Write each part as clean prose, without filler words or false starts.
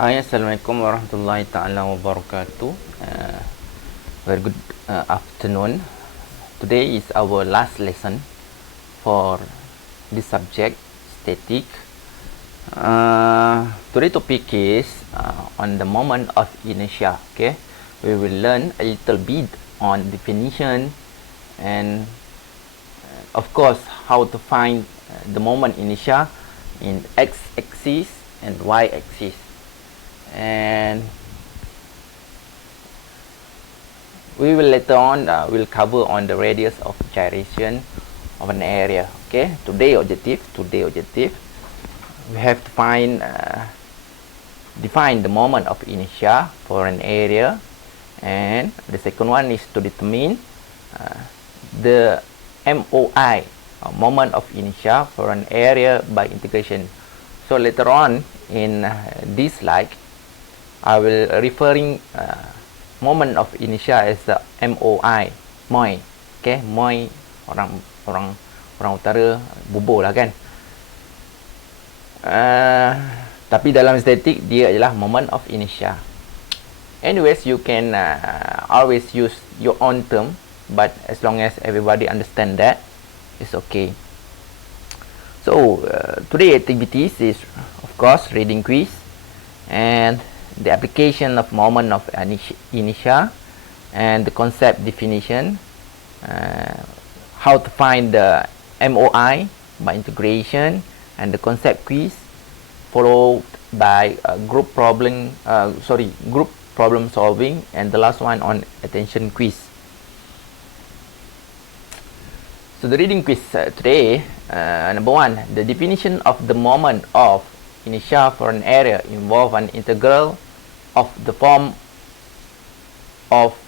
Hi, Assalamualaikum warahmatullahi ta'ala wabarakatuh. Very good afternoon. Today is our last lesson for this subject, static. Today topic is on the moment of inertia. Okay, we will learn a little bit on definition and of course how to find the moment inertia in x-axis and y-axis. And we will later on will cover on the radius of gyration of an area. Okay, today objective we have to find define the moment of inertia for an area, and the second one is to determine the MOI, moment of inertia for an area by integration. So later on in this slide I will referring moment of inertia as the MOI, MOI. Okay, MOI orang utara bubur lah kan. Tapi dalam static dia adalah moment of inertia. Anyways, you can always use your own term, but as long as everybody understand that, it's okay. So today activities is of course reading quiz and the application of moment of inertia and the concept definition, how to find the MOI by integration, and the concept quiz, followed by group problem solving, and the last one on attention quiz. So the reading quiz today, number one, the definition of the moment of inertia for an area involve an integral of the form of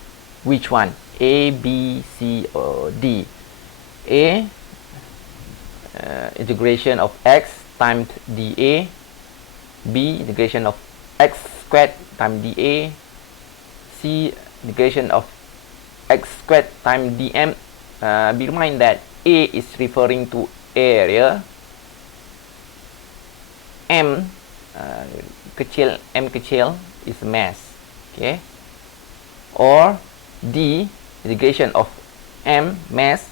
which one? A, B, C, or D? A, integration of x times dA. B, integration of x squared times dA. C, integration of x squared times dm. Be reminded that A is referring to area, M kecil is mass. Okay, or D, integration of M mass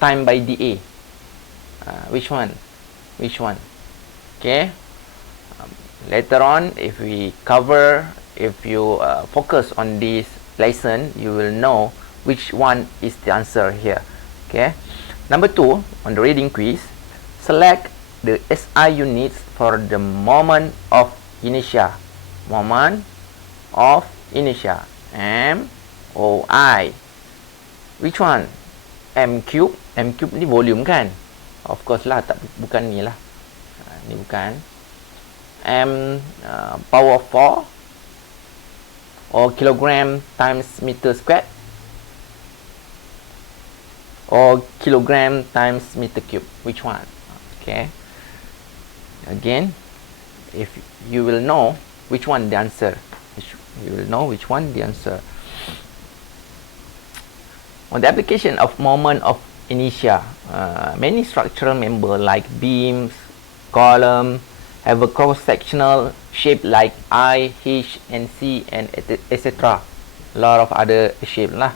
time by dA. Which one? Okay, later on if you focus on this lesson, you will know which one is the answer here. Okay, number two, on the reading quiz, select the SI units for the moment of inertia. Moment of inertia, MOI. Which one? M cube ni volume kan? Of course lah, bukan ni lah. Ni bukan. M power 4 or kilogram times meter squared, or kilogram times meter cube. Which one? Okay, again, if you will know which one the answer, on the application of moment of inertia, many structural member like beams, column have a cross-sectional shape like I, H, and C, and etc. A lot of other shape lah.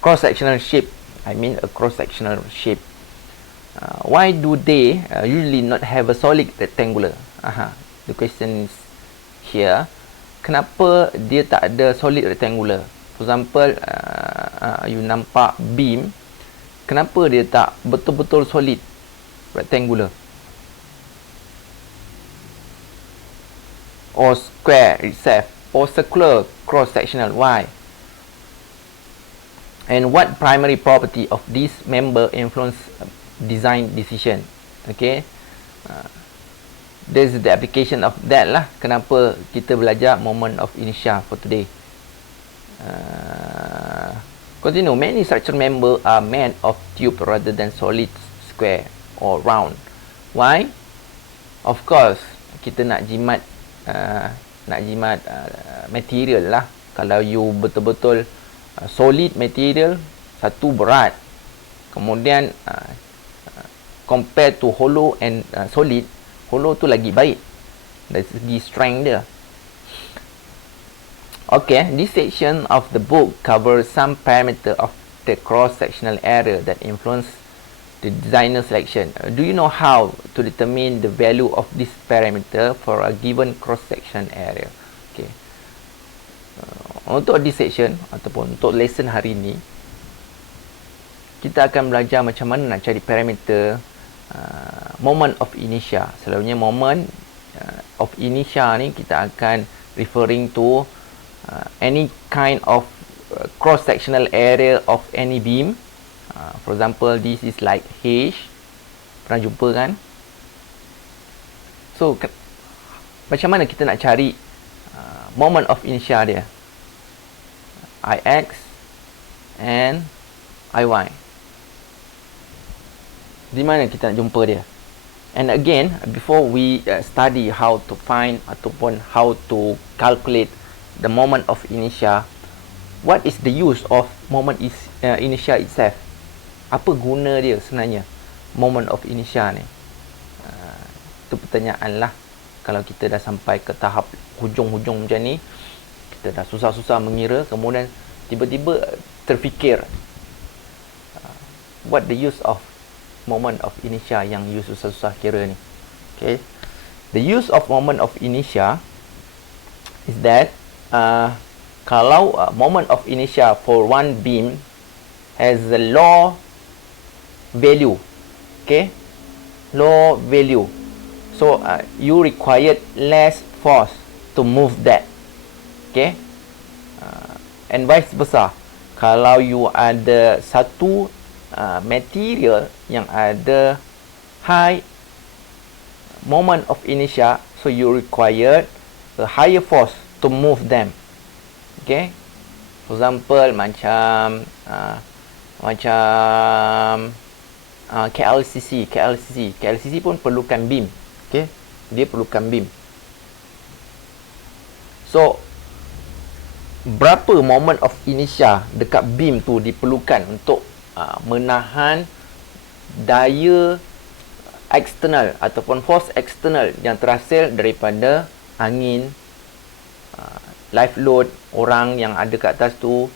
Cross-sectional shape, I mean a cross-sectional shape. Why do they usually not have a solid rectangular? The question is here. Kenapa dia tak ada solid rectangular? For example, you nampak beam, kenapa dia tak betul-betul solid rectangular? Or square itself, or circular cross-sectional? Why? And what primary property of this member influence design decision? Okay, this is the application of that lah. Kenapa kita belajar moment of inertia for today. Continue. Many structure member are made of tube rather than solid, square or round. Why? Of course, kita nak jimat material lah. Kalau you betul-betul solid material, satu berat, kemudian compare to hollow and solid, hollow tu lagi baik. dari segi strength dia. Okay, this section of the book covers some parameter of the cross-sectional area that influence the designer selection. Do you know how to determine the value of this parameter for a given cross-section area? Okay. Untuk this section ataupun untuk lesson hari ni, kita akan belajar macam mana nak cari parameter moment of inertia. Selalunya moment of inertia ni kita akan referring to any kind of cross-sectional area of any beam. For example, this is like H. Pernah jumpa kan? So, macam mana kita nak cari moment of inertia dia? Ix and Iy. Di mana kita nak jumpa dia? And again, before we study how to find ataupun how to calculate the moment of inertia, what is the use of moment inertia itself? Apa guna dia sebenarnya moment of inertia ni? Itu pertanyaan lah. Kalau kita dah sampai ke tahap hujung-hujung macam ni, kita dah susah-susah mengira, kemudian tiba-tiba terfikir what the use of moment of inertia yang you susah-susah kira ni. Okay, the use of moment of inertia is that kalau moment of inertia for one beam has a low value, okay, low value, so you required less force to move that, okay, and vice versa. Kalau you ada satu material yang ada high moment of inertia, so you required a higher force to move them. Okay, for example macam KLCC pun perlukan beam. Okay, dia perlukan beam. So berapa moment of inertia dekat beam tu diperlukan untuk menahan daya eksternal ataupun force eksternal yang terhasil daripada angin, live load, orang yang ada kat atas tu,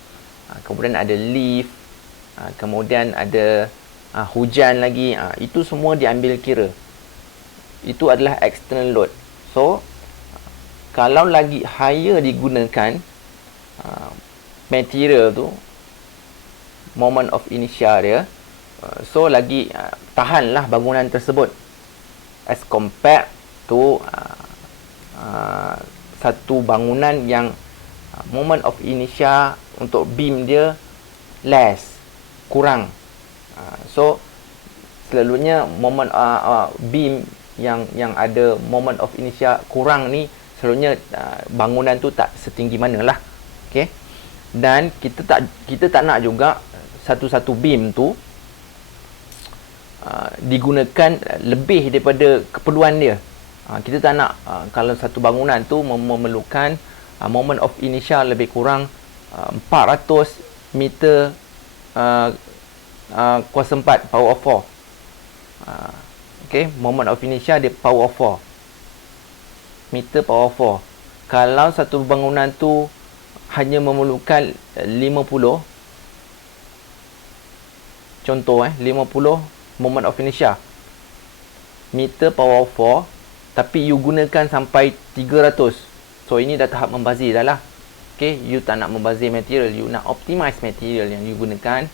kemudian ada lift, kemudian ada hujan lagi, itu semua diambil kira. Itu adalah external load. So kalau lagi higher digunakan material tu, moment of inertia dia, so lagi tahanlah bangunan tersebut as compared to satu bangunan yang moment of inertia untuk beam dia less, kurang. So selalunya moment beam yang ada moment of inertia kurang ni, selalunya bangunan tu tak setinggi mana lah. Okay, dan kita tak nak juga satu-satu beam tu digunakan lebih daripada keperluan dia. Kita tak nak kalau satu bangunan tu memerlukan moment of inertia lebih kurang 400 meter kuasa 4 power of 4. Okay, moment of inertia dia power of 4 meter power of 4. Kalau satu bangunan tu hanya memerlukan 50, contoh 50 moment of inertia meter power of 4, tapi you gunakan sampai 300. So ini dah tahap membazir dah lah. Okay, you tak nak membazir material, you nak optimize material yang you gunakan.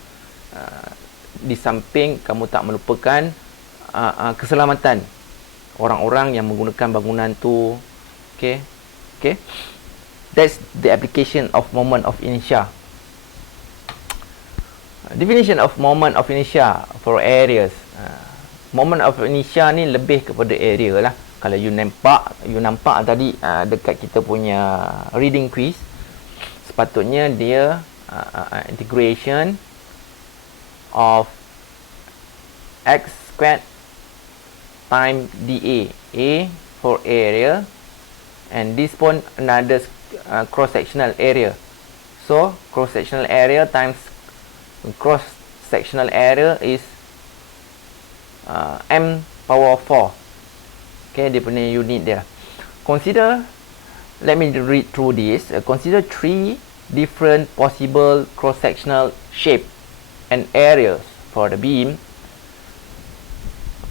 Di samping kamu tak melupakan keselamatan orang-orang yang menggunakan bangunan tu. Okay, okay, that's the application of moment of inertia. Definition of moment of inertia for areas. Moment of inertia ni lebih kepada area lah. Kalau you nampak tadi dekat kita punya reading quiz, sepatutnya dia integration of x squared time dA. A for area, and this pun another cross sectional area. So cross sectional area times cross sectional area is m power 4. Okay, dia punya unit dia. Consider, let me read through this. Consider 3 different possible cross-sectional shape and areas for the beam.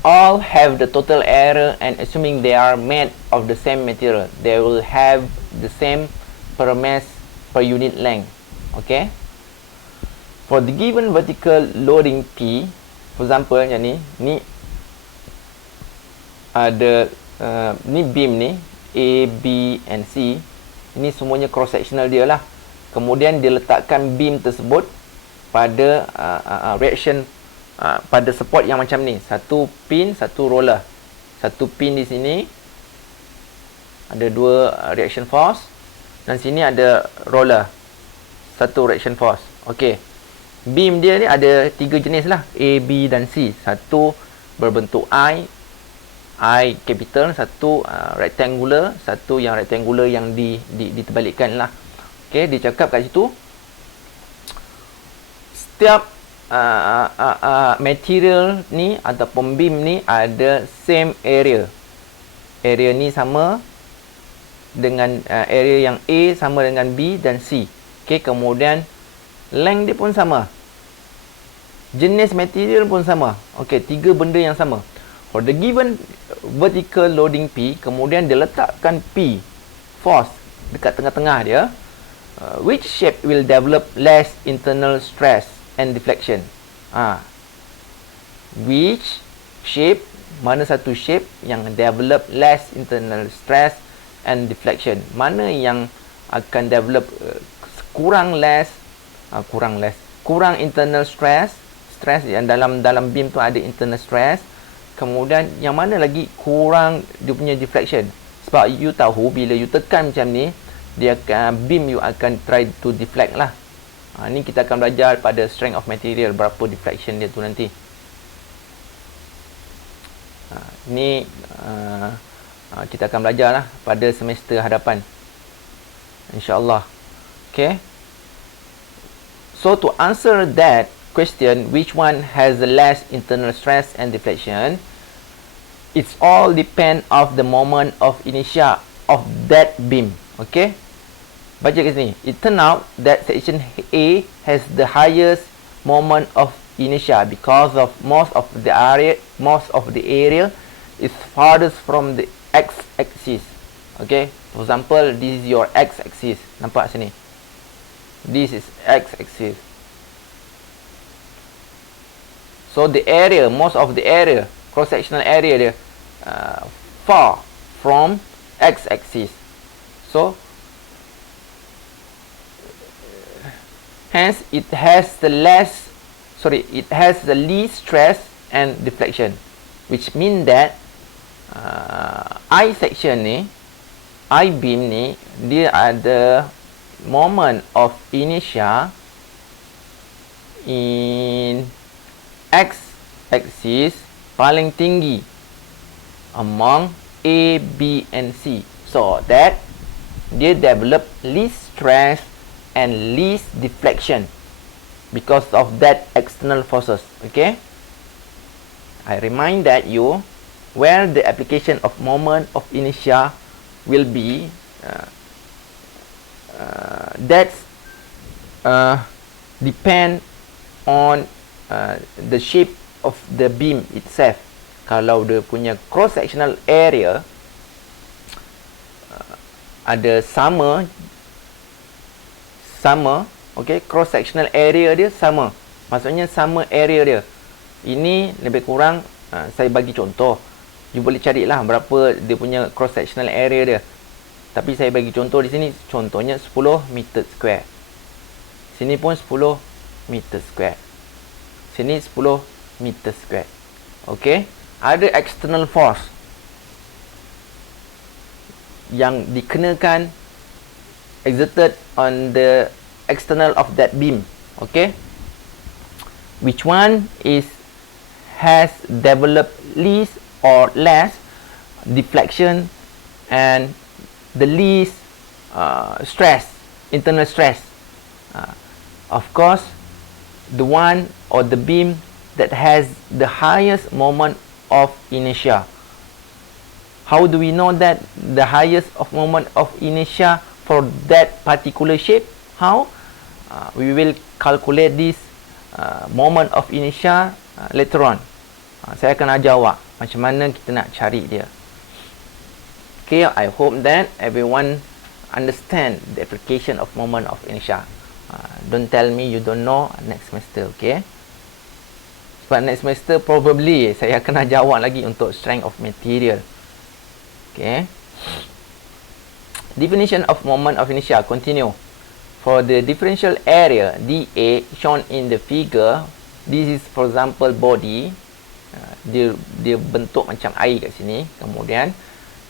All have the total area, and assuming they are made of the same material, they will have the same per mass per unit length. Okay. For the given vertical loading P, for example, yang ni ada ni beam ni A, B and C. Ini semuanya cross sectional dia lah. Kemudian dia letakkan beam tersebut pada reaction pada support yang macam ni. Satu pin, satu roller. Satu pin di sini ada 2 reaction force, dan sini ada roller, 1 reaction force. Okey. Beam dia ni ada 3 jenis lah, A, B dan C. Satu berbentuk I capital, satu rectangular, satu yang rectangular yang diterbalikkan lah. Okey, dia cakap kat situ setiap material ni ataupun beam ni ada same area. Area ni sama dengan area yang A sama dengan B dan C. Okey, kemudian length dia pun sama. Jenis material pun sama. Okey, 3 benda yang sama. For the given vertical loading P, kemudian dia letakkan P force dekat tengah-tengah dia. Which shape will develop less internal stress and deflection? Which shape, mana satu shape yang develop less internal stress and deflection? Mana yang akan develop kurang internal stress yang dalam beam tu ada internal stress. Kemudian yang mana lagi kurang dia punya deflection? Sebab you tahu bila you tekan macam ni, dia akan beam you akan try to deflect lah. Ni kita akan belajar pada strength of material, berapa deflection dia tu nanti. Ni kita akan belajar lah pada semester hadapan, InsyaAllah. Okay. So to answer that question, which one has the less internal stress and deflection, it's all depend of the moment of inertia of that beam. Okay. Baca kat sini. It turn out that section A has the highest moment of inertia because of most of the area is farthest from the x-axis. Okay. For example, this is your x-axis. Nampak sini. This is x-axis. So the area, most of the area, cross-sectional area dia far from x-axis. So hence it has the least stress and deflection, which mean that I section ni, I beam ni, dia ada moment of inertia in x-axis paling tinggi among A, B and C, so that dia develop least stress and least deflection because of that external forces. Okay, I remind that you where the application of moment of inertia will be, that's depend on the shape of the beam itself. Kalau dia punya cross sectional area ada sama, okay, cross sectional area dia sama, maksudnya sama area dia. Ini lebih kurang saya bagi contoh, you boleh carilah berapa dia punya cross sectional area dia, tapi saya bagi contoh di sini, contohnya 10 meter square, sini pun 10 meter square, sini 10 meter square. Okay, ada external force yang dikenakan exerted on the external of that beam. Okay, which one has developed least or less deflection and the least stress, internal stress? Of course, the one or the beam that has the highest moment of inertia. How do we know that the highest of moment of inertia for that particular shape? How? We will calculate this moment of inertia later on. Saya akan ajar awak macam mana kita nak cari dia. Okay, I hope that everyone understand the application of moment of inertia. Don't tell me you don't know next semester, okay? Sebab next semester probably saya akan ajar awak lagi untuk strength of material. Okay. Definition of moment of inertia. Continue. For the differential area dA shown in the figure, this is for example body. Dia bentuk macam air kat sini. Kemudian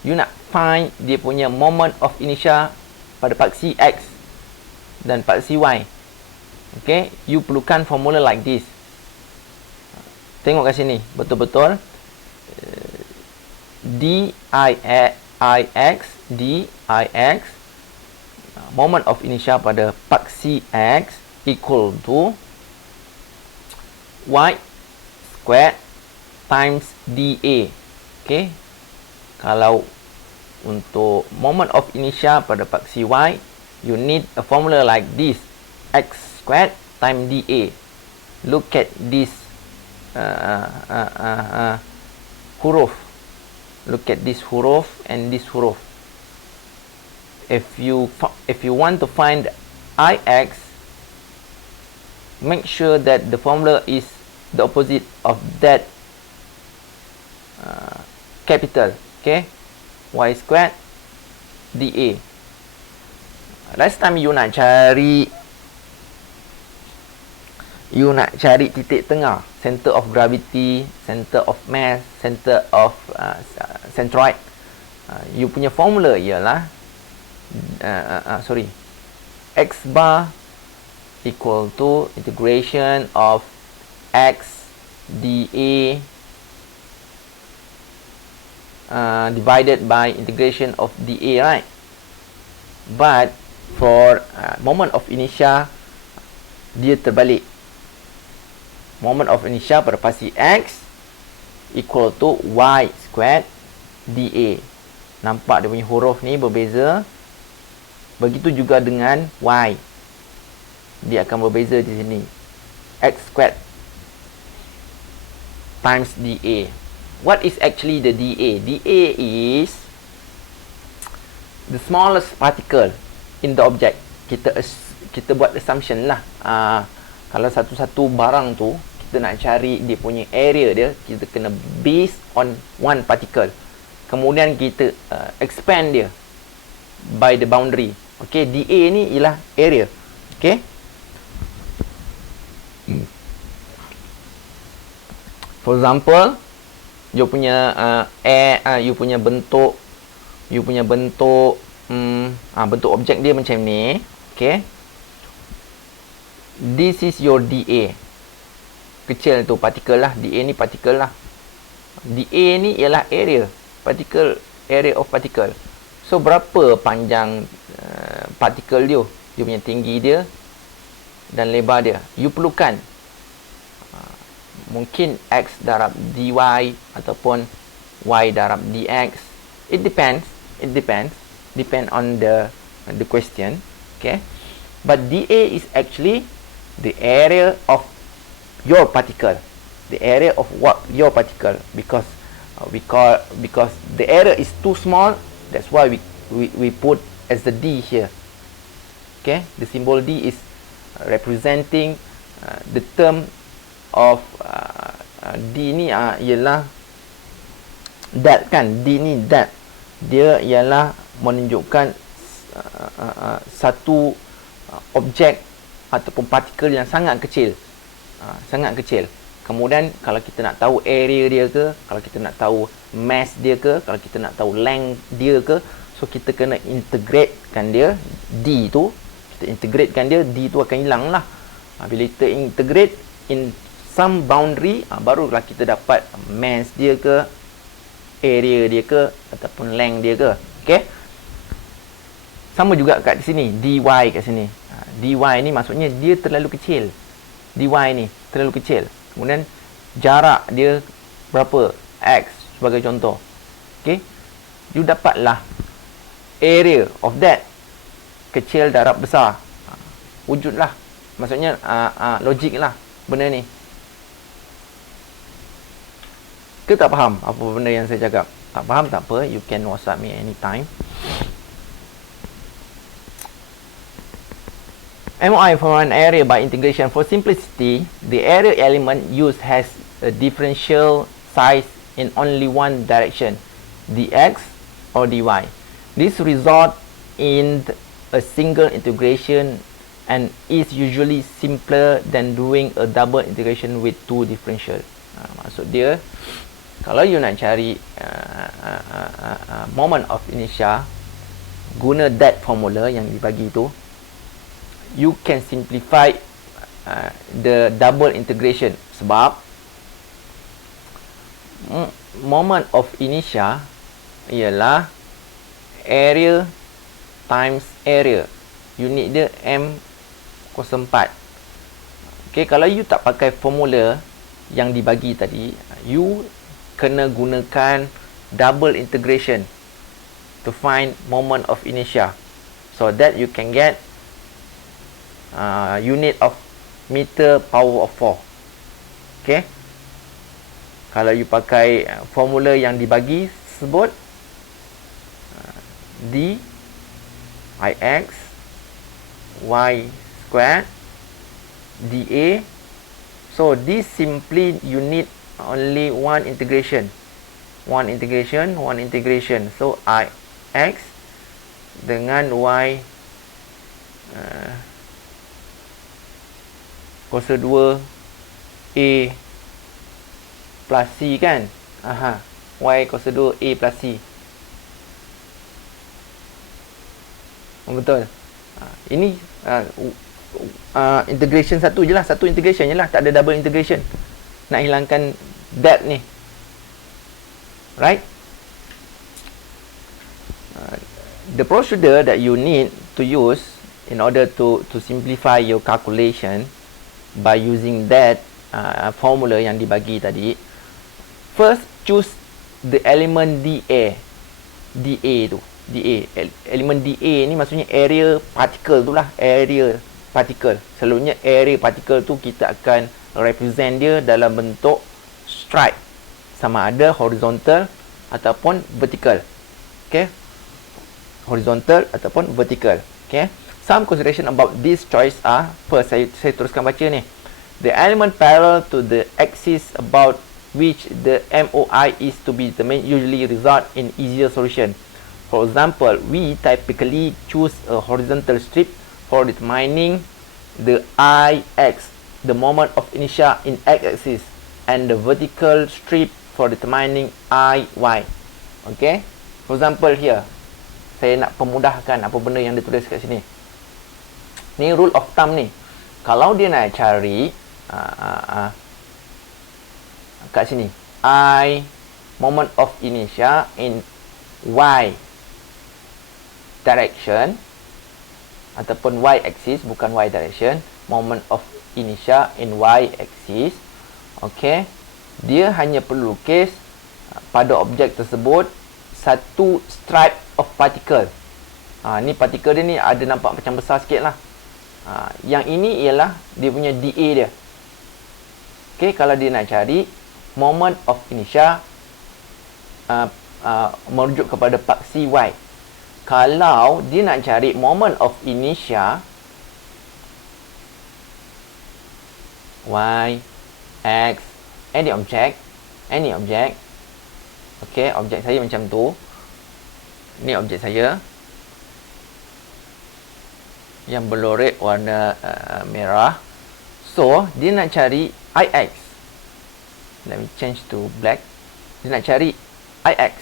you nak find dia punya moment of inertia pada paksi X dan paksi Y. Okay, you perlukan formula like this. Tengok kat sini, betul-betul dix moment of inertia pada paksi X equal to Y squared times dA. Okay, kalau untuk moment of inertia pada paksi Y, you need a formula like this, X squared times dA. Look at this huruf. Look at this huruf and this huruf. If you want to find Ix, make sure that the formula is the opposite of that capital. Okay, Y squared dA. Last time you nak cari titik tengah, center of gravity, center of mass, center of centroid. You punya formula ialah X bar equal to integration of X dA divided by integration of dA, right? But for moment of inertia, dia terbalik. Moment of inertia pada paksi X equal to Y squared dA. Nampak dia punya huruf ni berbeza. Begitu juga dengan Y. Dia akan berbeza di sini. X squared times dA. What is actually the dA? dA is the smallest particle in the object. Kita buat assumption lah. Kalau satu-satu barang tu kita nak cari dia punya area dia, kita kena based on one particle. Kemudian kita expand dia by the boundary. Okay, dA ni ialah area. Okay. For example, you punya you punya bentuk bentuk objek dia macam ni. Okay. This is your dA. Kecil tu particle lah. dA ni particle lah. dA ni ialah area. Particle, area of particle. So berapa panjang particle dia? Dia punya tinggi dia dan lebar dia. You perlukan mungkin X darab dy ataupun Y darab dx. It depends. Depend on the question. Okay. But dA is actually the area of your particle. The area of your particle, because because the area is too small, that's why we put as the D here. Okay, the symbol D is representing the term of D ni ialah that kan. D ni that, dia ialah menunjukkan satu objek ataupun partikel yang sangat kecil. Sangat kecil. Kemudian kalau kita nak tahu area dia ke, kalau kita nak tahu mass dia ke, kalau kita nak tahu length dia ke, so kita kena integratekan dia. D tu, kita integratekan dia, D tu akan hilang lah. Bila kita integrate in some boundary, barulah kita dapat mass dia ke, area dia ke, ataupun length dia ke. Okay. Sama juga kat sini, dy kat sini. Dy ni maksudnya dia terlalu kecil. Dy ni terlalu kecil. Kemudian jarak dia berapa? X sebagai contoh. Okay. you dapatlah area of that. Kecil darab besar. Wujudlah. Maksudnya logik lah benda ni. Ke tak faham apa benda yang saya cakap? Tak faham tak apa, you can WhatsApp me anytime. MOI for an area by integration. For simplicity, the area element used has a differential size in only one direction, dx or dy. This result in a single integration and is usually simpler than doing a double integration with two differential. Maksud dia, kalau you nak cari moment of inertia, guna that formula yang dibagi tu, you can simplify the double integration. Sebab moment of inertia ialah area times area. Unit dia M04. Okay, kalau you tak pakai formula yang dibagi tadi, you kena gunakan double integration to find moment of inertia, so that you can get unit of meter power of 4. Okay, kalau you pakai formula yang dibagi tersebut, d ix y squared dA. So this simply you need only one integration. So ix dengan y kuasa 2 a plus c kan. Y kuasa 2 a plus c. Betul. Ini integration satu je lah. Satu integration je lah. Tak ada double integration. Nak hilangkan that ni. Right? The procedure that you need to use in order to simplify your calculation by using that formula yang dibagi tadi. First, choose the element dA. dA tu. dA. Elemen dA ni maksudnya area particle tu lah. Area particle. Selalunya area particle tu kita akan represent dia dalam bentuk stripe. Sama ada horizontal ataupun vertical. Okay. Horizontal ataupun vertical. Okay. Some consideration about this choice are, first saya teruskan baca ni. The element parallel to the axis about which the MOI is to be determined usually result in easier solution. For example, we typically choose a horizontal strip for determining the IX, the moment of inertia in x-axis, and the vertical strip for determining IY. Okay? For example here, saya nak pemudahkan apa benda yang ditulis kat sini. Ni rule of thumb ni. Kalau dia nak cari kat sini, I moment of inertia in Y direction ataupun Y axis, bukan Y direction, moment of inertia in Y axis. Okay, dia hanya perlu lukis pada objek tersebut satu stripe of particle. Ni particle dia ni ada nampak macam besar sikit lah. Yang ini ialah dia punya dA dia. Okay, kalau dia nak cari moment of inertia merujuk kepada paksi Y. Kalau dia nak cari moment of inertia Y, X, any object. Okay, objek saya macam tu. Ni objek saya yang berlorek warna merah. So, dia nak cari IX. Let me change to black. Dia nak cari IX.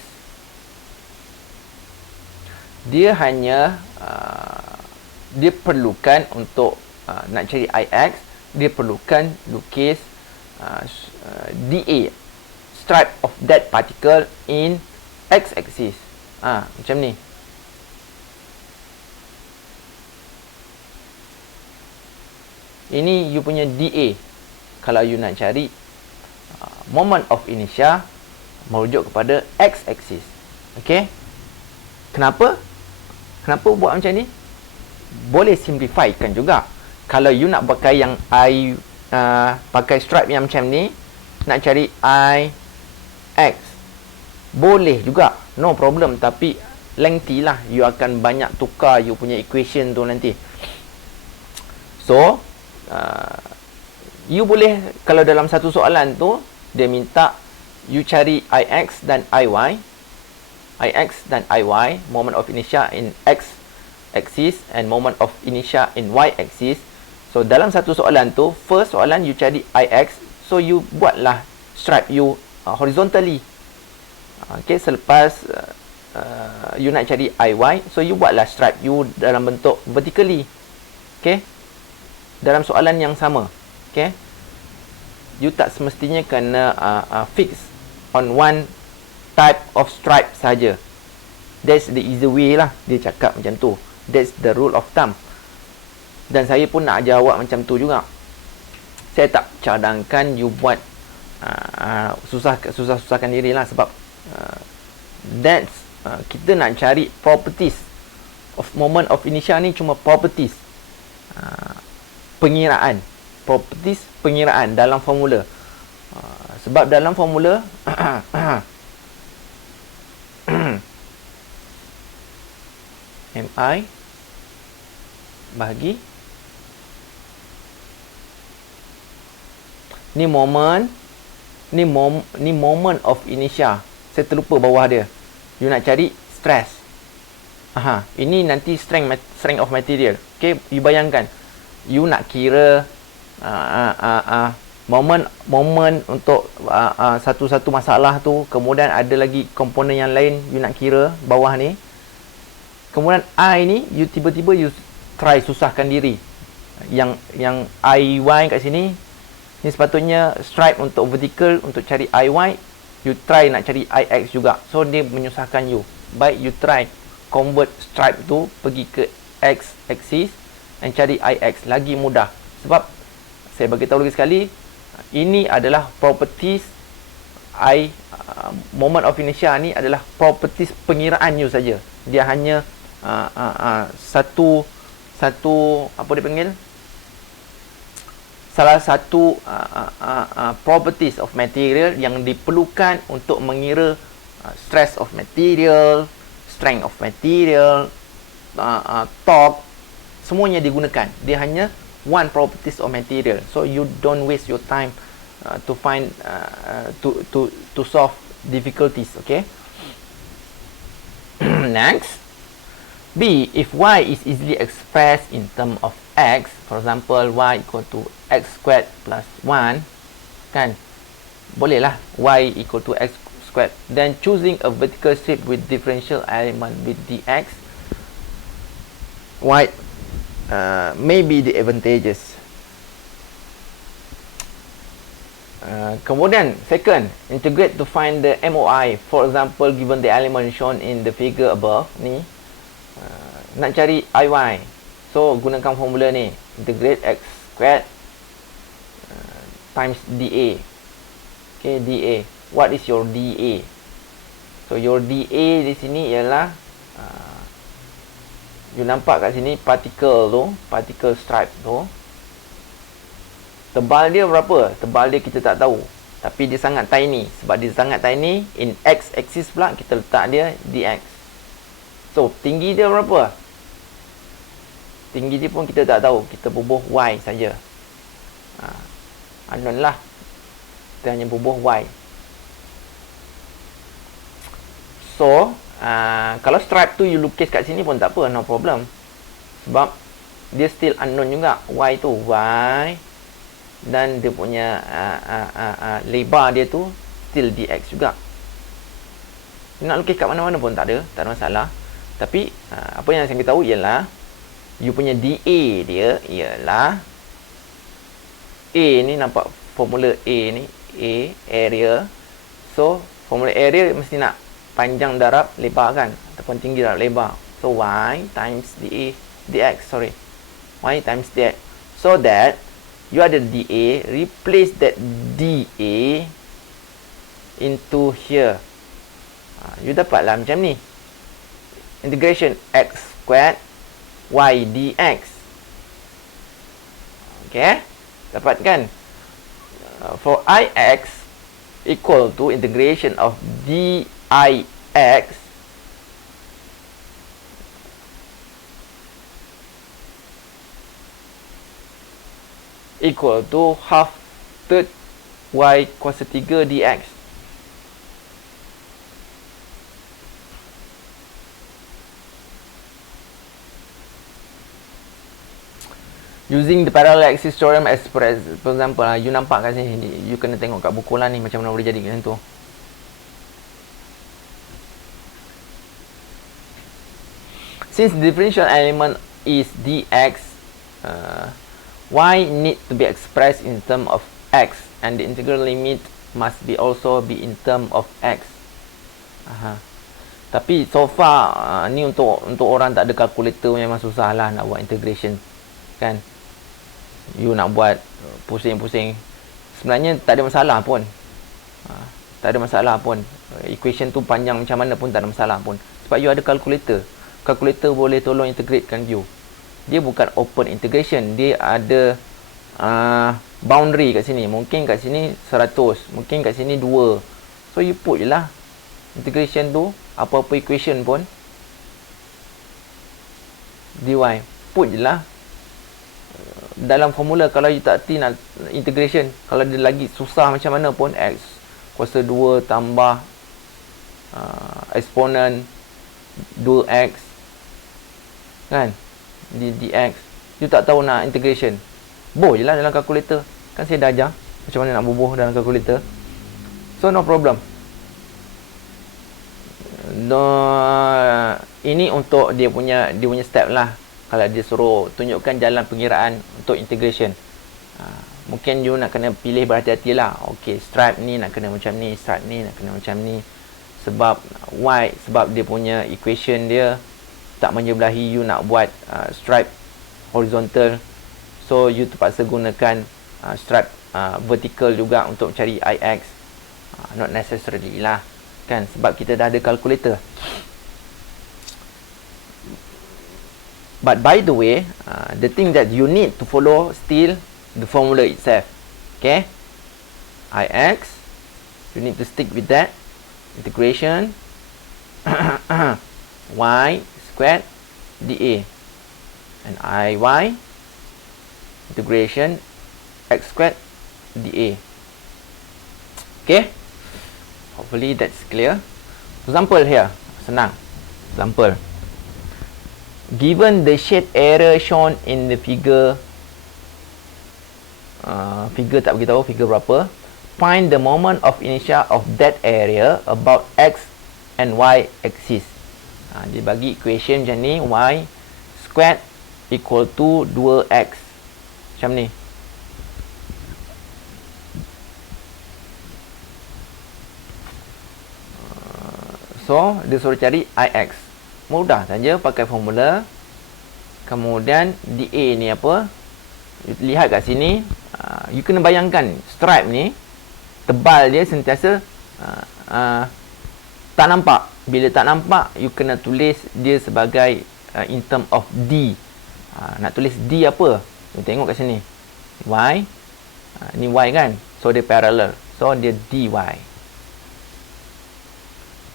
Dia hanya dia perlukan untuk nak cari IX, dia perlukan lukis dA, stripe of that particle in x-axis. Macam ni. Ini you punya dA. Kalau you nak cari moment of inertia merujuk kepada x-axis. Okay. Kenapa? Kenapa buat macam ni? Boleh simplifykan juga. Kalau you nak pakai yang pakai stripe yang macam ni, nak cari I, X, boleh juga, no problem. Tapi lengthy lah, you akan banyak tukar you punya equation tu nanti. So you boleh, kalau dalam satu soalan tu dia minta you cari IX dan IY, IX dan IY, moment of inertia in X axis and moment of inertia in Y axis. So dalam satu soalan tu, first soalan you cari IX, so you buatlah stripe you horizontally. Okay, selepas you nak cari IY, so you buatlah stripe you dalam bentuk vertically. Okay, dalam soalan yang sama. Okay, you tak semestinya kena fix on one type of stripe saja. That's the easy way lah, dia cakap macam tu. That's the rule of thumb. Dan saya pun nak ajar awak macam tu juga. Saya tak cadangkan you buat susahkan diri lah, sebab kita nak cari properties of moment of inertia ni, cuma properties pengiraan, properties pengiraan dalam formula. Sebab dalam formula MI bahagi ni moment, ni moment of inertia. Saya terlupa bawah dia. You nak cari stress. Ini nanti strength of material. Okay, you bayangkan you nak kira moment untuk satu-satu masalah tu, kemudian ada lagi komponen yang lain you nak kira bawah ni. Kemudian I ni you tiba-tiba you try susahkan diri. Yang IY kat sini ni sepatutnya stripe untuk vertical, untuk cari IY you try nak cari IX juga. So dia menyusahkan you. Baik you try convert stripe tu pergi ke X axis dan cari IX, lagi mudah. Sebab saya bagi tahu lagi sekali, ini adalah properties moment of inertia ni adalah properties pengiraan you saja. Dia hanya satu apa dia panggil, salah satu properties of material yang diperlukan untuk mengira stress of material, strength of material, torque, semuanya digunakan. Dia hanya one properties of material. So you don't waste your time to find to solve difficulties. Okay. Next, B, if y is easily expressed in terms of x, for example y equal to x squared plus 1, kan, bolehlah y equal to x squared. Then choosing a vertical strip with differential element with dx, y may be the advantageous. Kemudian second, integrate to find the MOI. For example, given the element shown in the figure above ni, nak cari IY, so gunakan formula ni, integrate x squared times dA. Okay, dA. What is your dA? So your dA di sini ialah you nampak kat sini particle tu, particle stripe tu, tebal dia berapa? Tebal dia kita tak tahu, tapi dia sangat tiny. Sebab dia sangat tiny, in x axis pula kita letak dia dx. So tinggi dia berapa? Tinggi dia pun kita tak tahu, kita bubuh y saja. Unknown lah, kita hanya bubuh y. So kalau stripe tu you lukis kat sini pun tak apa, no problem. Sebab dia still unknown juga. Y tu y, dan dia punya lebar dia tu still dx juga. Nak lukis kat mana-mana pun tak ada masalah. Tapi apa yang saya tahu ialah you punya dA dia ialah A ni, nampak formula A ni, A area. So formula area mesti nak panjang darab lebar kan, ataupun tinggi darab lebar. So y times dx, sorry, y times dx. So that you ada dA, replace that dA into here. You dapatlah macam ni. integration x squared y dx. Okay, dapat kan? For ix equal to integration of dix equal to half third y kuasa 3 dx. Using the parallel axis theorem as for example, you nampak kat sini, you kena tengok kat buku lah ni macam mana boleh jadi macam tu. Since the differential element is dx, y need to be expressed in term of x, and the integral limit must be also be in term of x. Tapi so far ni untuk orang tak ada calculator memang susah lah nak buat integration kan. You nak buat pusing-pusing, sebenarnya tak ada masalah pun. Tak ada masalah pun. Equation tu panjang macam mana pun tak ada masalah pun, sebab you ada calculator. Calculator boleh tolong integratekan you. Dia bukan open integration, dia ada boundary kat sini. Mungkin kat sini 100, mungkin kat sini 2. So you put je lah integration tu, apa-apa equation pun dy, put je lah dalam formula. Kalau you tak erti nak integration, kalau dia lagi susah macam mana pun, x kuasa 2 tambah eksponen 2x kan dx, you tak tahu nak integration, bubuh je lah dalam calculator. Kan saya dah ajar macam mana nak bubuh dalam calculator. So no problem. Ini untuk dia punya step lah. Kalau dia suruh tunjukkan jalan pengiraan untuk integration, mungkin you nak kena pilih berhati-hati lah. Ok, stripe ni nak kena macam ni, stripe ni nak kena macam ni. Sebab y, sebab dia punya equation dia tak menyebelahi you nak buat stripe horizontal. So you terpaksa gunakan stripe vertical juga untuk cari ix. Not necessarily lah kan, sebab kita dah ada calculator. But by the way, the thing that you need to follow still the formula itself. Okay, ix, you need to stick with that. Integration y squared dA, and iy integration x squared dA. Okay, hopefully that's clear. Example here, senang. Example. Given the shape area shown in the figure, figure tak beritahu figure berapa, find the moment of inertia of that area about x and y axis. Dia bagi equation macam ni, y squared equal to 2x macam ni. So dia suruh cari ix. Mudah saja pakai formula. Kemudian dA ni apa? Lihat kat sini, you kena bayangkan stripe ni tebal dia sentiasa tak nampak. Bila tak nampak, you kena tulis dia sebagai in term of d. Nak tulis d apa? You tengok kat sini, y, ni y kan, so dia parallel, so dia dy.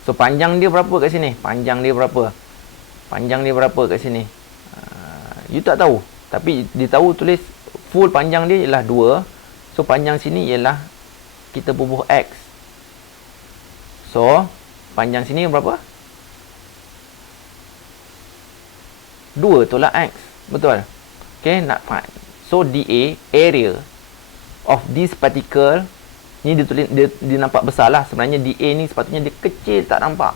So panjang dia berapa kat sini? Panjang dia berapa? Panjang dia berapa kat sini? You tak tahu, tapi dia tahu tulis full panjang dia ialah 2. So panjang sini ialah kita bubuh x. So panjang sini berapa? 2 tolak x. Betul? Okay, nak find. So dA, area of this particle ni dia nampak besar lah. Sebenarnya dA ni sepatutnya dia kecil, tak nampak.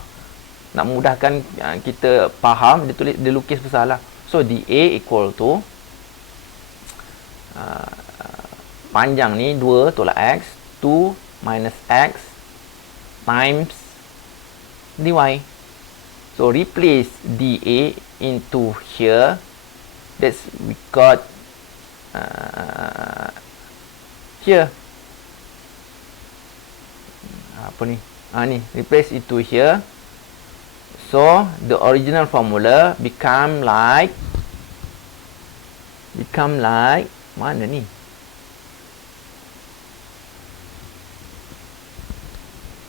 Nak mudahkan kita faham, dia lukis besar lah. So dA equal to panjang ni 2 tolak x, 2 minus x times dy. So replace dA into here. That's we got here. Apa ni? Ni replace into here. So the original formula become like mana ni?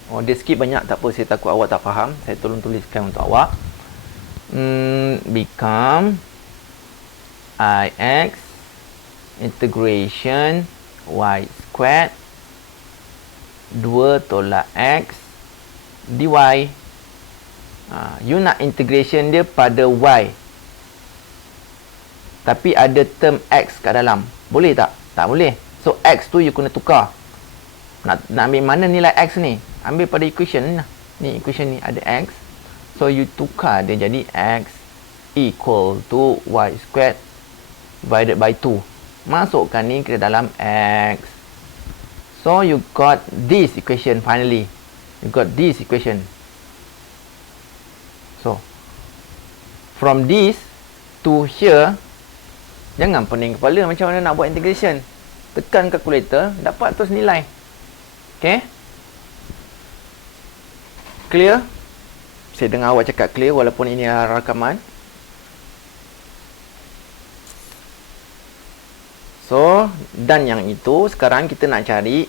Oh, dia skip banyak, tak apa, saya takut awak tak faham. Saya tolong tuliskan untuk awak. Become Ix integration y squared 2 tolak x dy. You nak integration dia pada y, tapi ada term x kat dalam. Boleh tak? Tak boleh. So x tu you kena tukar. Nak ambil mana nilai x ni? Ambil pada equation ni lah. Ni equation ni ada x. So you tukar dia jadi x equal to y squared divided by 2. Masukkan ni ke dalam x. So you got this equation finally. You got this equation. So from this to here, jangan pening kepala macam mana nak buat integration. Tekan calculator, dapat terus nilai. Okay? Clear? Saya dengar awak cakap clear walaupun ini rakaman. So, dan yang itu sekarang kita nak cari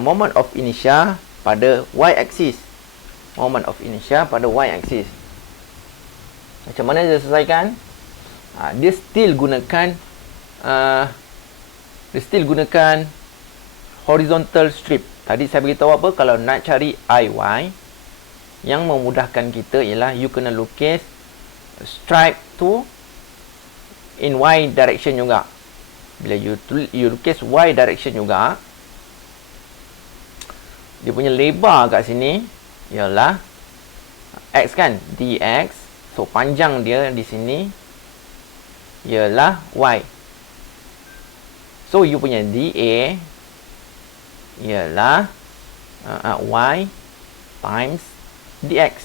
moment of inertia pada y-axis. Moment of inertia pada y-axis. Macam mana dia selesaikan? Dia still gunakan horizontal strip. Tadi saya beritahu apa? Kalau nak cari IY, yang memudahkan kita ialah you kena lukis stripe tu in Y direction juga. Bila you lukis Y direction juga, dia punya lebar kat sini ialah X kan, dx. So panjang dia di sini ialah Y. So you punya dA ialah Y times dx.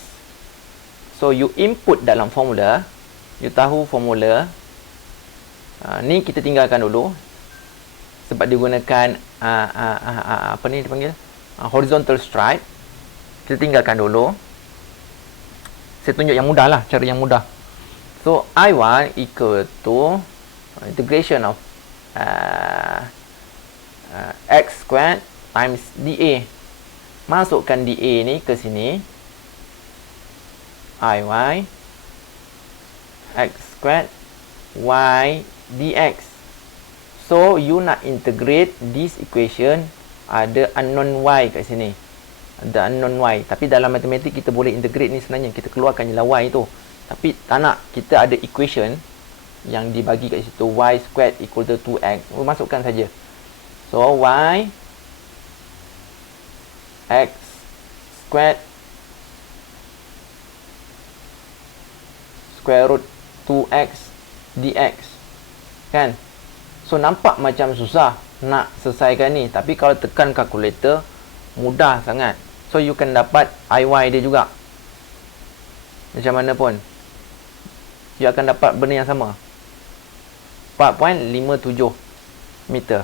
So you input dalam formula, you tahu formula. Ni kita tinggalkan dulu sebab dia gunakan apa ni dipanggil horizontal stripe. Kita tinggalkan dulu. Saya tunjuk yang mudah lah, cara yang mudah. So I1 equal to integration of x squared times dA. Masukkan dA ni ke sini. IY x squared y dx. So you nak integrate this equation, ada unknown y kat sini. Ada unknown y. Tapi dalam matematik kita boleh integrate ni sebenarnya. Kita keluarkan je lah y tu. Tapi tak nak. Kita ada equation yang dibagi kat situ. Y squared equal to 2x. Masukkan saja. So y x squared square root 2x dx. Kan? So nampak macam susah nak selesaikan ni. Tapi kalau tekan calculator, mudah sangat. So you can dapat IY dia juga. Macam mana pun, you akan dapat benda yang sama. 4.57 meter.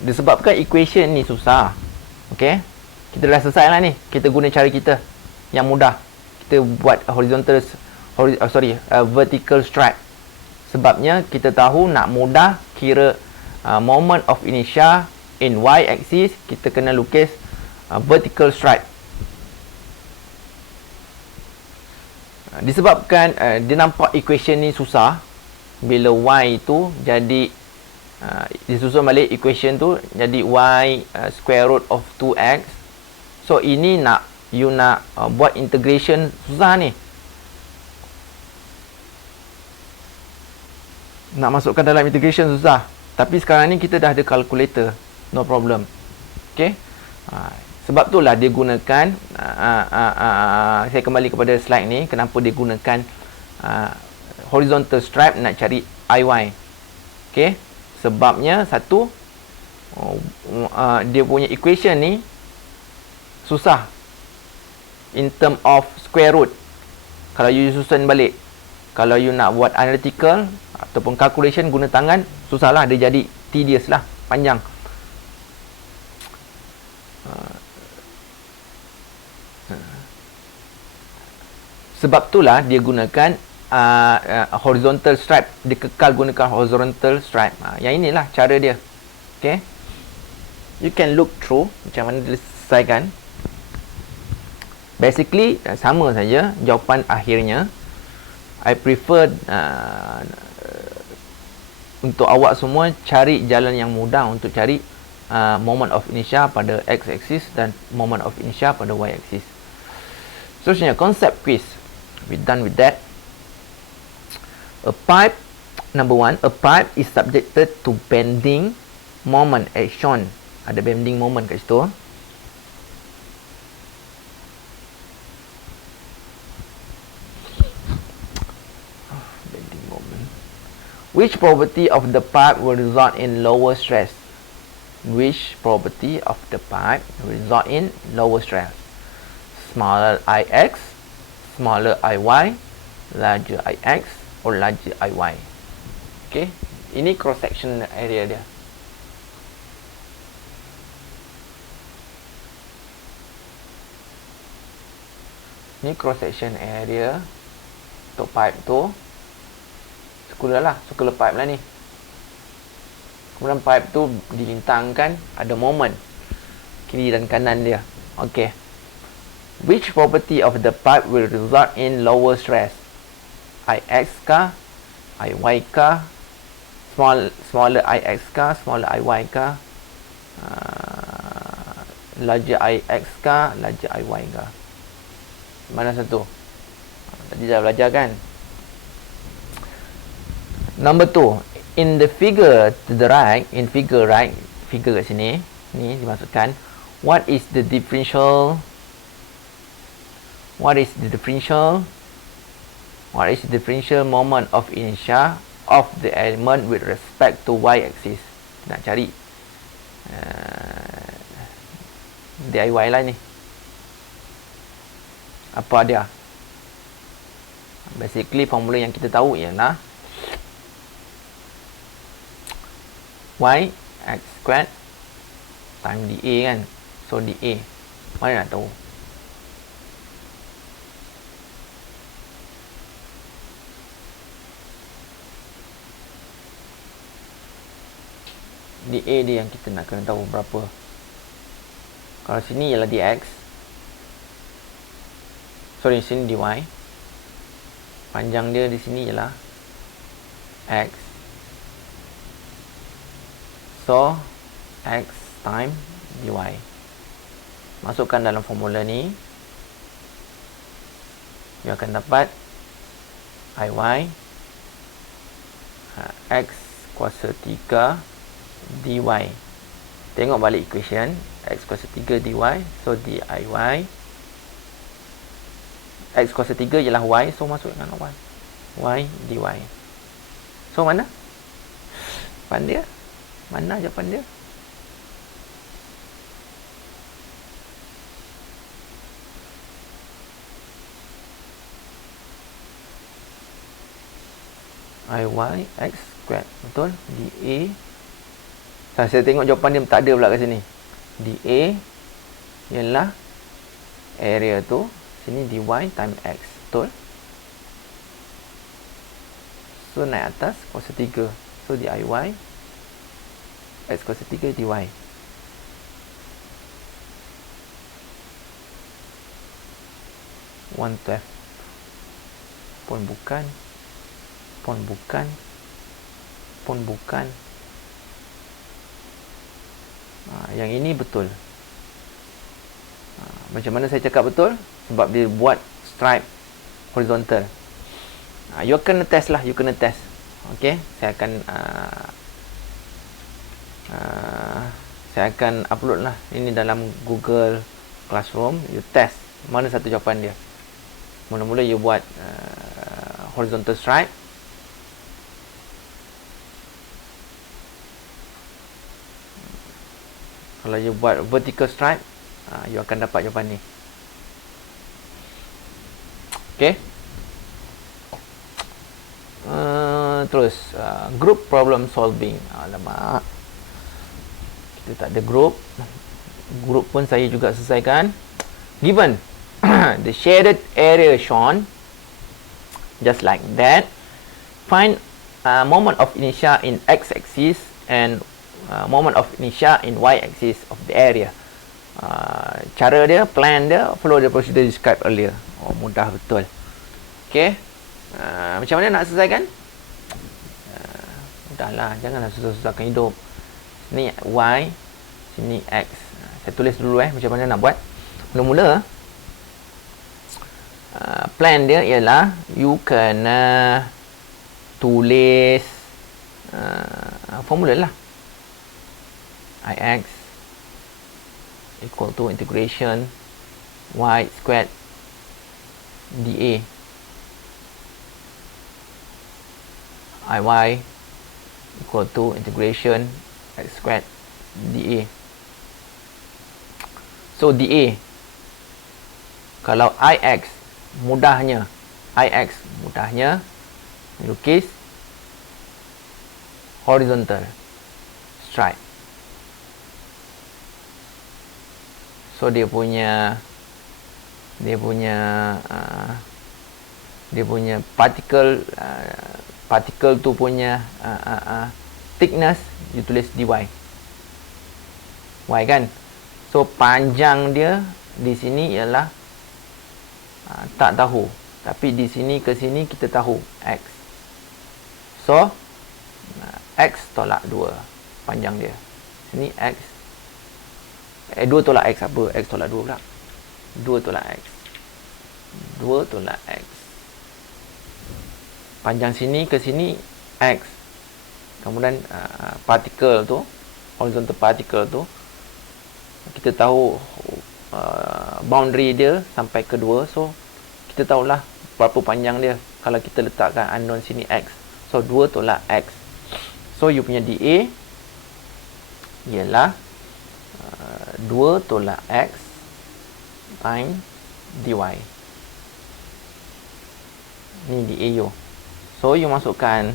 Disebabkan equation ni susah. Okay, kita dah selesai lah ni. Kita guna cara kita yang mudah. Kita buat horizontal vertical stripe. Sebabnya kita tahu nak mudah kira moment of inertia in y axis, kita kena lukis vertical stripe. Disebabkan dia nampak equation ni susah, bila y tu jadi disusun balik equation tu jadi y square root of 2x. So ini you nak buat integration susah ni. Nak masukkan dalam integration susah. Tapi sekarang ni kita dah ada calculator, no problem. Okay, sebab itulah dia gunakan saya kembali kepada slide ni. Kenapa dia gunakan horizontal stripe nak cari IY. Okay, sebabnya satu, dia punya equation ni susah in term of square root. Kalau you susun balik, kalau you nak buat analytical ataupun calculation guna tangan, susahlah, dia jadi tedious lah, panjang. Sebab itulah dia gunakan horizontal stripe. Dia kekal gunakan horizontal stripe. Yang inilah cara dia. Okay. You can look through macam mana dia selesaikan. Basically sama saja jawapan akhirnya. I prefer untuk awak semua cari jalan yang mudah untuk cari moment of inertia pada x-axis dan moment of inertia pada y-axis. Seterusnya, concept quiz. We done with that. A pipe, number 1, a pipe is subjected to bending moment as shown. Ada bending moment kat situ. Bending moment. Which property of the pipe will result in lower stress? Which property of the pipe will result in lower stress? Smaller Ix, smaller Iy, larger Ix, or larger Iy. Okay, ini cross section area dia. Ni cross section area untuk pipe tu. Circular pipe lah ni. Kemudian pipe tu dilintangkan, ada moment kiri dan kanan dia. Okay. Which property of the pipe will result in lower stress? Ix kah? Iy kah? Smaller Ix kah? Smaller Iy kah? Larger Ix kah? Larger Iy kah? Mana satu? Tadi dah belajar kan? Number 2. In the figure to the right, figure kat sini, ni dimasukkan, what is the differential moment of inertia of the element with respect to y-axis? Nak cari DIY lah ni. Apa dia? Basically formula yang kita tahu ialah y x squared time dA kan. So dA mana nak tahu? dA dia yang kita nak kena tahu berapa. Kalau sini ialah dx, sorry, sini dy. Panjang dia di sini ialah x. So x time dy. Masukkan dalam formula ni, you akan dapat Iy x kuasa 3 dy. Tengok balik equation, x kuasa 3 dy. So diy x kuasa 3 ialah y, so masukkan y dy. So mana jawapan dia? Mana jawapan dia? Iy x squared, betul? dA. Saya tengok jawapan dia tak ada pula kat sini. dA ialah area tu, sini dy time x, betul? So naik atas kuasa 3. So diy x kuasa 3 dy. 1/2 pun bukan. Yang ini betul. Macam mana saya cakap betul? Sebab dia buat stripe horizontal. You kena test lah, Okay, saya akan upload lah ini dalam Google Classroom. You test mana satu jawapan dia. Mula-mula you buat horizontal stripe. Kalau you buat vertical stripe, you akan dapat jawapan ni. Okay. Terus group problem solving. Alamak, kita tak ada group. Group pun saya juga selesaikan. Given the shaded area shown just like that. Find moment of inertia in x-axis and moment of inertia in y-axis of the area. Cara dia, plan dia, follow the procedure described earlier. Oh, mudah betul. Okay. Macam mana nak selesaikan? Mudahlah, janganlah susah-susahkan hidup. Sini y, sini x. Saya tulis dulu macam mana nak buat. Mula-mula plan dia ialah you kena tulis formula lah. Ix equal to integration y squared dA Iy equal to integration x squared dA. So dA, kalau Ix mudahnya lukis horizontal stripe. So dia punya particle tu punya thickness you tulis dy. Y kan? So panjang dia di sini ialah tak tahu, tapi di sini ke sini kita tahu x. So x tolak 2 panjang dia. Sini x 2 tolak x apa? X tolak 2 pula. 2 tolak x. 2 tolak x. Panjang sini ke sini x. Kemudian particle tu, horizontal particle tu, kita tahu boundary dia sampai ke 2. So kita tahulah berapa panjang dia kalau kita letakkan unknown sini x. So 2 tolak x. So you punya dA ialah 2 tolak x times dy. Ni dA you. So you masukkan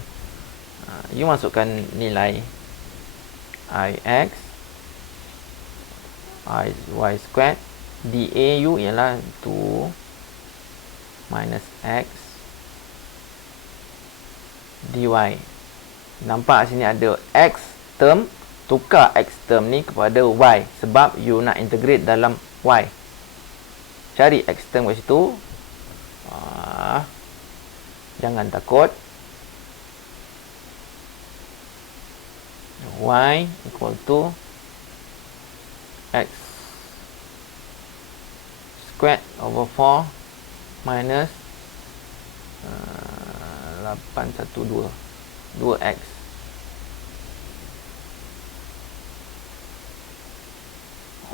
nilai Ix y squared dA you ialah 2 minus x dy. Nampak sini ada x term, tukar x term ni kepada y sebab you nak integrate dalam y. Cari x term kat situ. Jangan takut. Y equal to x squared over 4 minus 812 2x.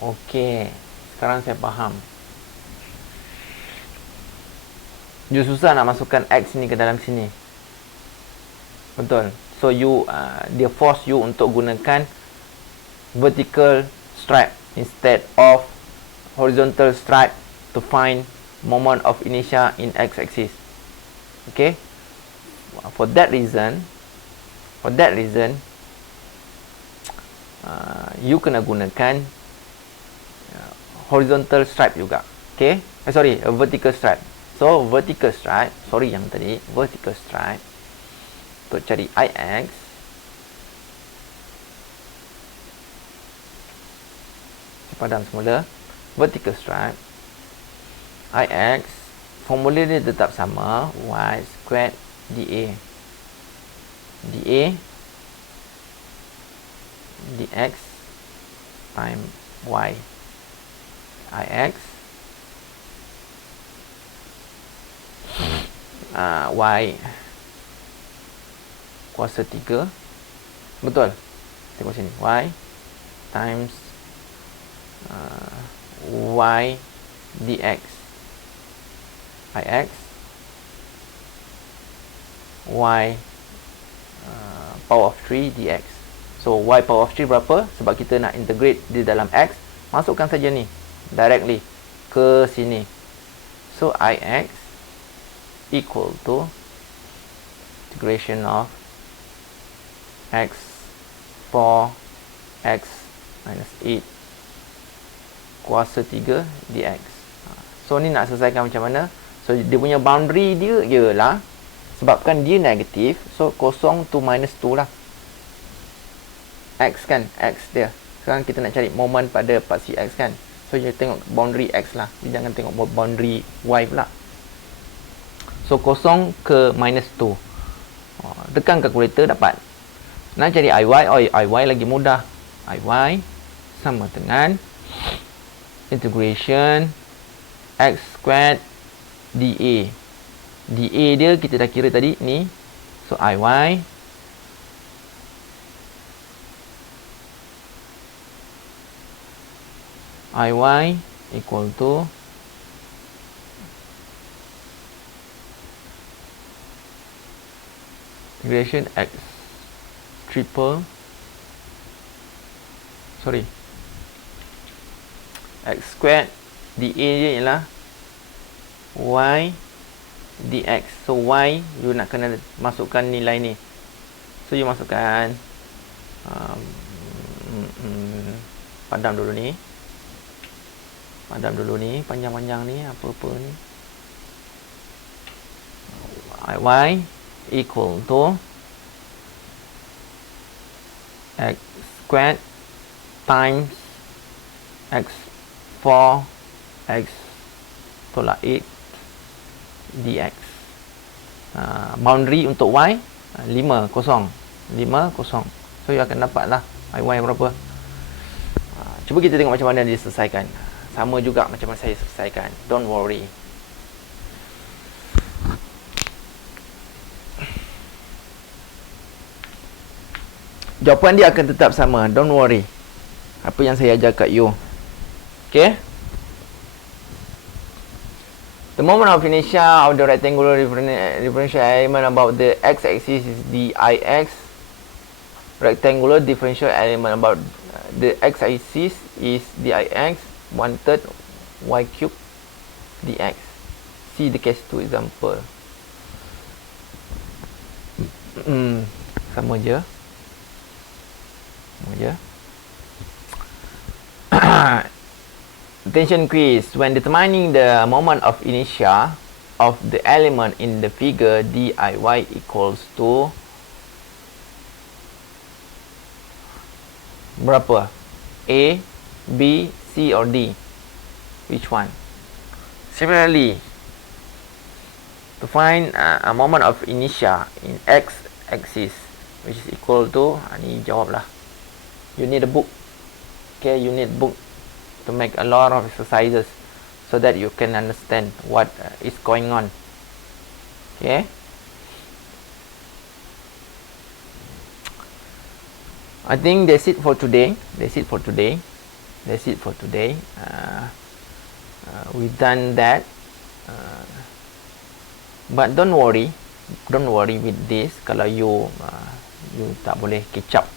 Okey, sekarang saya faham. You susah nak masukkan x ni ke dalam sini. Betul. So you dia force you untuk gunakan vertical stripe instead of horizontal stripe to find moment of inertia in x-axis. Okay. For that reason you kena gunakan horizontal stripe juga. Okay. Sorry, a vertical stripe. So vertical stripe, vertical stripe untuk cari Ix. Padam semula. Vertical stripe Ix, formula dia tetap sama, y squared dA dx times y. Ix y kuasa 3. Betul. Tengok sini. Y times y dx. Ix y power of 3 dx. So y power of 3 berapa? Sebab kita nak integrate di dalam x, masukkan saja ni directly ke sini. So Ix equal to integration of x 4 x minus 8 kuasa 3 dx. So ni nak selesaikan macam mana? So dia punya boundary dia ialah Sebabkan dia negatif, so kosong tu minus 2 lah. X kan, X dia. Sekarang kita nak cari moment pada part si X kan. So you tengok boundary X lah, you jangan tengok boundary Y pula. So kosong ke minus 2. Tekan kalkulator dapat. Nak cari IY, IY lagi mudah. IY sama dengan integration X squared dA. dA dia kita dah kira tadi ni. So IY equal to integration X squared dA dia ialah Y dx. So Y you nak kena masukkan nilai ni. So you masukkan padam dulu ni. Panjang-panjang ni, apa-apa ni. Y equal to X squared times X4 X tolak 8 dx. Boundary untuk Y 5, 0. So you akan dapat lah Y berapa. Cuba kita tengok macam mana dia selesaikan. Sama juga macam mana saya selesaikan. Don't worry. Jawapan dia akan tetap sama. Don't worry. Apa yang saya ajar kat you. Okay. The moment of inertia of the rectangular differential element about the x-axis is dix. Rectangular differential element about the x-axis is dix 1/3 y cube dx. See the case 2 example. Sama je. Attention quiz. When determining the moment of inertia of the element in the figure, diy equals to berapa? A, B, C or D? Which one? Similarly, to find a moment of inertia in x-axis, which is equal to, ni jawab lah. You need a book. Okay, you need book to make a lot of exercises so that you can understand what is going on. Okay. I think that's it for today. We've done that. But don't worry with this. Kalau you tak boleh catch up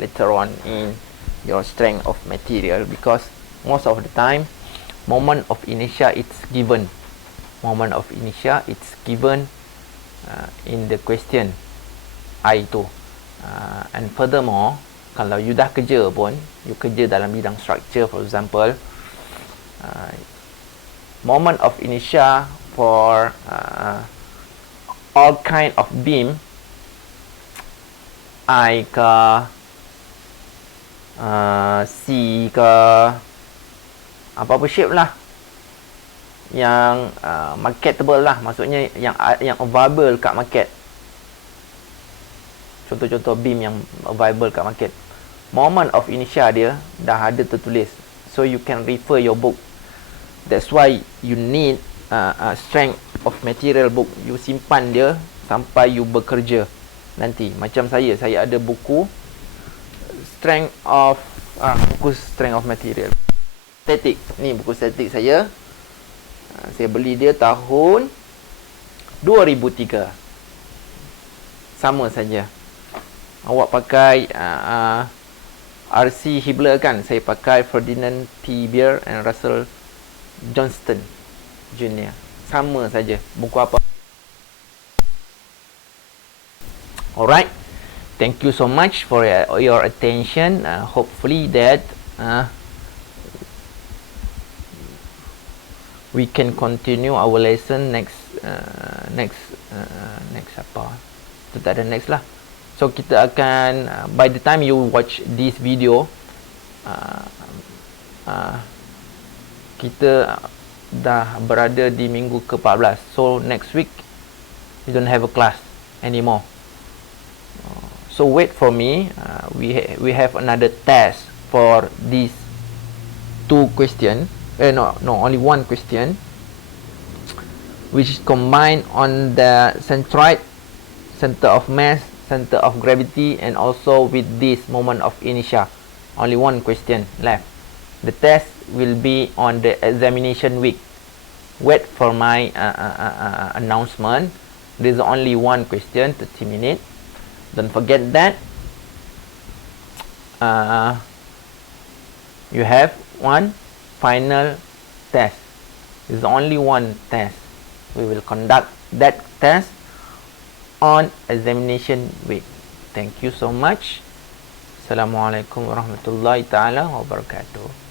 later on in your strength of material, because most of the time moment of inertia it's given. In the question I tu. And furthermore, kalau you dah kerja pun, you kerja dalam bidang structure for example, moment of inertia for all kind of beam, I ke C ke apa-apa shape lah yang marketable lah, maksudnya yang available kat market. Contoh-contoh beam yang available kat market, moment of inertia dia dah ada tertulis, so you can refer your book. That's why you need strength of material book. You simpan dia sampai you bekerja nanti. Macam saya ada buku strength of material, static. Ni buku static saya. Saya beli dia tahun 2003. Sama saja. Awak pakai RC Hibler kan? Saya pakai Ferdinand T. Beer and Russell Johnston Jr. Sama saja. Buku apa? Alright. Thank you so much for your attention. Hopefully that we can continue our lesson next siapa. Itu tak ada next lah. So kita akan by the time you watch this video, kita dah berada di minggu ke-14. So next week we don't have a class anymore. So wait for me. We have another test for these two question. No, only one question, which is combined on the centroid, center of mass, center of gravity, and also with this moment of inertia. Only one question left. The test will be on the examination week. Wait for my announcement. There's only one question, 30 minutes. Don't forget that. You have one final test. There's only one test. We will conduct that test on examination week. Thank you so much. Assalamualaikum warahmatullahi taala wabarakatuh.